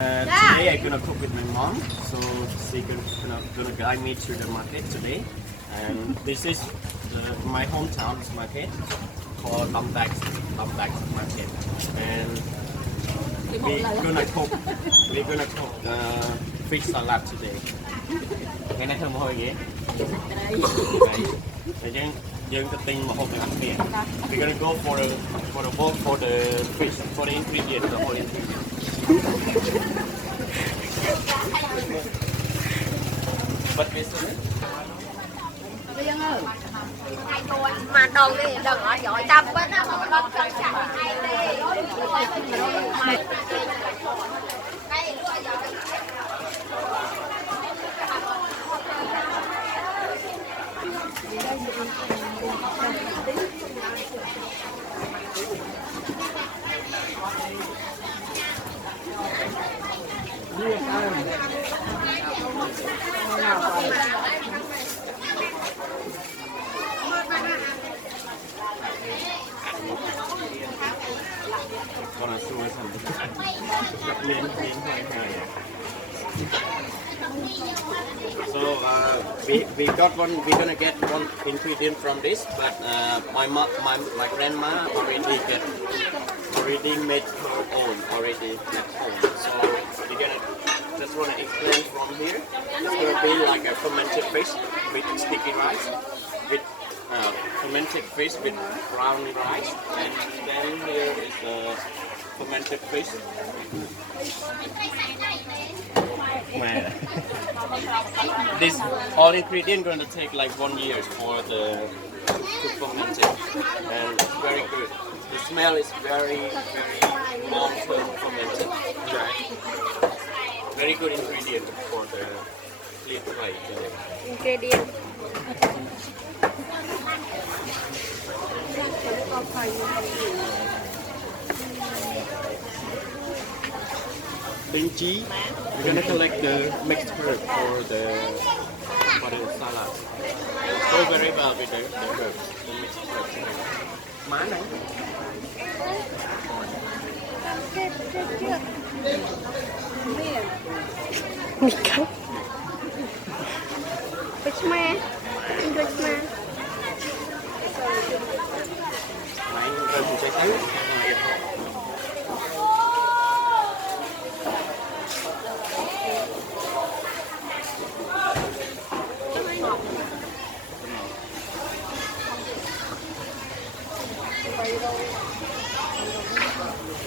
Today I'm gonna cook with my mom, so she's gonna guide me to the market today. And this is my hometown's market called Bambax Market. And we're gonna cook fish salad today. Cái này thơm hồi ghê. We're gonna go for the fish, for the ingredient, the whole ingredient. Bật về sữa. Riêng ơi. Mà đầu đi đừng ở giỏi chăm quá nó không có cân chặt hay đi. Còn là xua xong gặp miếng hơi hơi. So we're gonna get one ingredient from this, but my grandma already made her own already at home. So we're gonna just wanna explain from here. It's gonna be like a fermented fish with sticky rice, with fermented fish with brown rice, and then here is the fermented fish. This all ingredient going to take like 1 year for to ferment it, and it's very good. The smell is very long term fermented. Very good ingredient for the lead fry today. Ingredient. Benji, we're gonna collect the mixed herb for the salad. Go very well with the herbs, the mixed herbs. Má này. Pchum Ben. Máy rơm trái táo.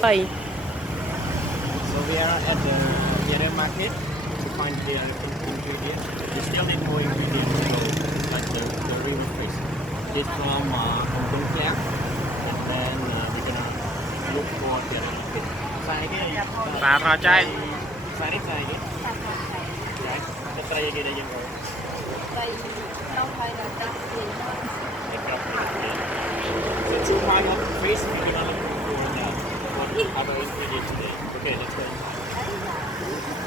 Bảy. So we are at the market to find the ingredients. We still need more ingredients, so like the river fish. This from Pchum Ben, and then we're gonna look for the fish. Sai cái Và thò chay. sai cái. Right. Cái tray kia đây dân rồi. Đây đâu phải là cái gì. So 2 pounds of fish, we're gonna look for other ingredients today. Okay, let's go.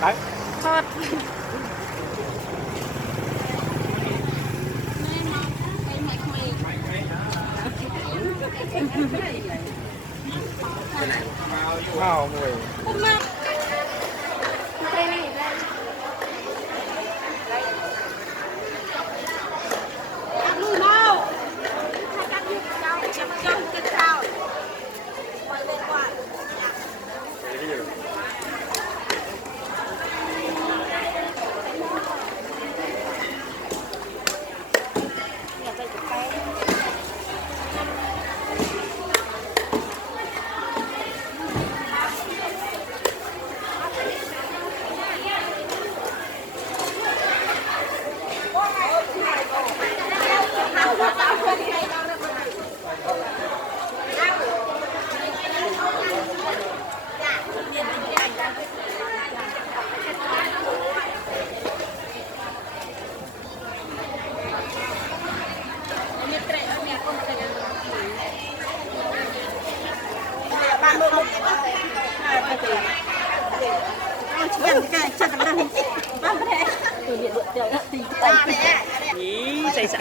Đấy. Thọt. Wow, mùi. Xây xã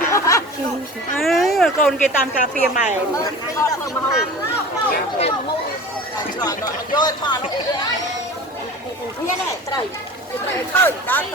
con kia tam cà phê mày នេះត្រូវត្រូវឲ្យខូចដល់